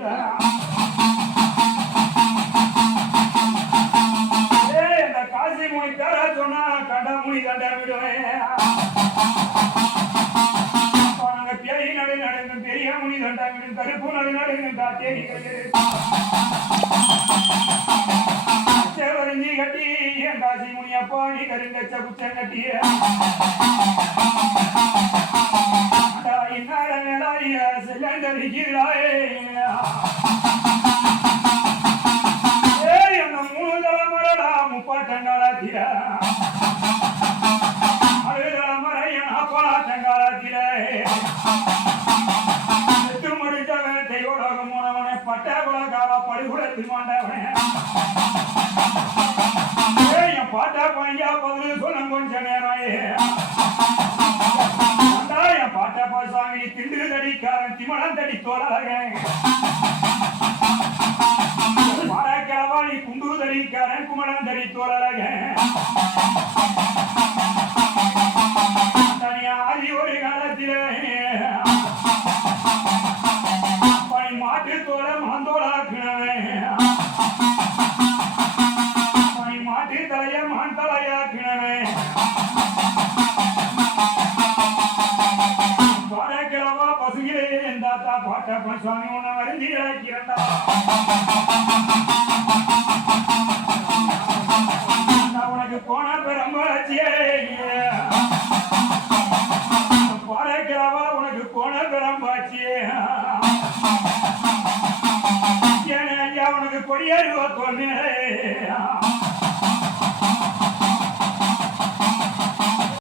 முடிதான் இந்த காசி மொழி பேர சொன்னா கண்ட மொழி கண்ட விடுவேன் நாங்க பேய் நடு நடுங்க பெரிய மொழி கண்டா விடும் கருப்பு நடு நடுங்க காத்தேரி செவரிஞ்சி கட்டி என் காசி மொழி அப்பா நீ கருங்கச்ச குச்சம் கட்டிய இன்னார மேலாய செல்லந்தரிக்கிறாயே மூணு தலைமுறைடா முப்பாட்டங்காலத்தில அது தலைமுறையன் அப்பாட்டங்காலத்தில எத்து முடிச்சவன் தெய்வோட மூணவனை பட்ட குலகால படுகுடத்தில் மாண்டவன் என் பாட்டா பையா பதில் சொல்ல கொஞ்ச நேரம் என் பாட்டா பாசாமி திண்டு தடிக்காரன் திமணம் தடி தோழகன் மாறாக்கவாணி குண்டு தடிக்காரன் குமணம் தடி தோழகன் தனியாதி ஒரு காலத்திலே பனி மாட்டு தோழ மாந்தோளாக்கினவன் பனி மாட்டு தலைய மான் தலையாக்கினவன் பாடக்கிழவா பசுகிறே என் தாத்தா பாட்டப்ப சுவாமி உன்னை வருந்தி இழக்கிறண்டா உனக்கு போன பெரம்பாச்சியே பாடக்கிழவா உனக்கு போன பெரம்பாச்சியே ஐயா உனக்கு கொடியேறுவ தோல்வி